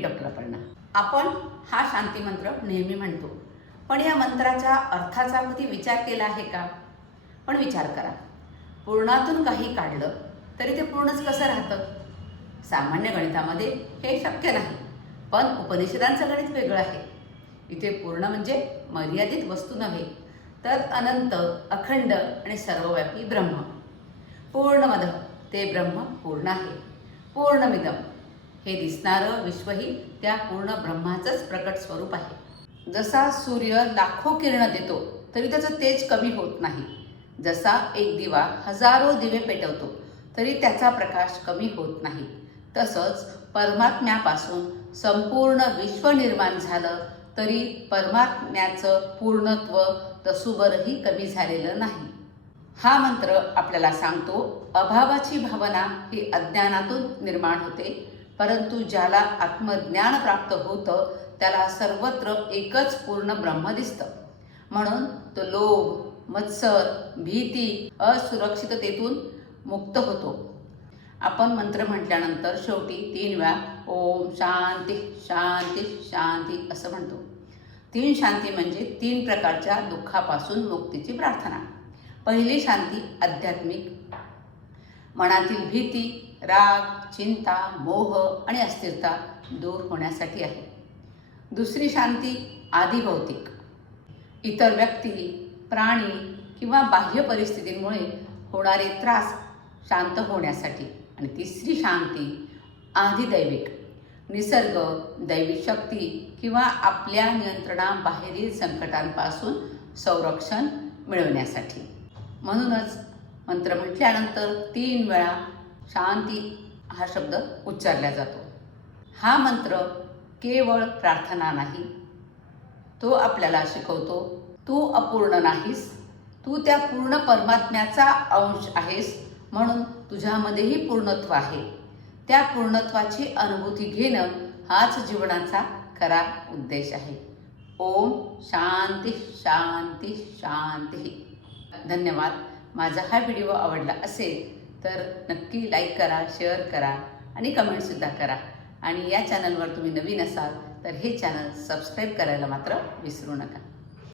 Doctor Aparna. आपण हा शांती मंत्र नेहमी म्हणतो, पण या मंत्राच्या अर्थाचा कधी विचार केला आहे का? पण विचार करा, पूर्णातून काही काढलं तरी ते पूर्णच कसं राहतं? सामान्य गणितामध्ये हे शक्य नाही, पण उपनिषदांचं गणित वेगळं आहे। इथे पूर्ण म्हणजे मर्यादित वस्तू नव्हे, तर अनंत, अखंड आणि सर्वव्यापी ब्रह्म। पूर्णमद ते ब्रह्म पूर्ण आहे। पूर्णमिदम हे दिसणारं विश्वही त्या पूर्ण ब्रह्माचंच प्रकट स्वरूप आहे। जसा सूर्य लाखो किरण देतो तरी त्याचं तेज कमी होत नाही, जसा एक दिवा हजारो दिवे पेटवतो तरी त्याचा प्रकाश कमी होत नाही, तसंच परमात्म्यापासून संपूर्ण विश्व निर्माण झालं तरी परमात्म्याचं पूर्णत्व तसूभरही कमी झालेलं नाही। हा मंत्र आपल्याला सांगतो, अभावाची भावना ही अज्ञानातून निर्माण होते, परंतु ज्याला आत्मज्ञान प्राप्त होतं त्याला सर्वत्र एकच पूर्ण ब्रह्म दिसतं। म्हणून तो लोभ, मत्सर, भीती, असुरक्षिततेतून मुक्त होतो। आपण मंत्र म्हटल्यानंतर शेवटी 3 वेळा ओम शांती शांती शांती असं म्हणतो। 3 शांती म्हणजे 3 प्रकारच्या दुःखापासून मुक्तीची प्रार्थना। पहिली शांती आध्यात्मिक, मनातील भीती, राग, चिंता, मोह आणि अस्थिरता दूर होण्यासाठी आहे। दुसरी शांती आदिभौतिक, इतर व्यक्ती, प्राणी किंवा बाह्य परिस्थितींमुळे होणारे त्रास शांत होण्यासाठी। आणि तिसरी शांती आधिदैविक, निसर्ग, दैवी शक्ती किंवा आपल्या नियंत्रणाबाहेरील संकटांपासून संरक्षण मिळवण्यासाठी। म्हणूनच मंत्र म्हटल्यानंतर 3 वेळा शांती हा शब्द उच्चारला जातो। हा मंत्र केवळ प्रार्थना नाही, तो आपल्याला शिकवतो, तू अपूर्ण नाहीस, तू त्या पूर्ण परमात्म्याचा अंश आहेस, म्हणून तुझ्यामध्येही पूर्णत्व आहे। त्या पूर्णत्वाची अनुभूती घेणं हाच जीवनाचा खरा उद्देश आहे। ओम शांती शांती शांती। धन्यवाद। माझा हा व्हिडिओ आवडला असेल तर नक्की लाईक करा, शेअर करा आणि कमेंटसुद्धा करा। आणि या चॅनलवर तुम्ही नवीन असाल तर हे चॅनल सबस्क्राईब करायला मात्र विसरू नका।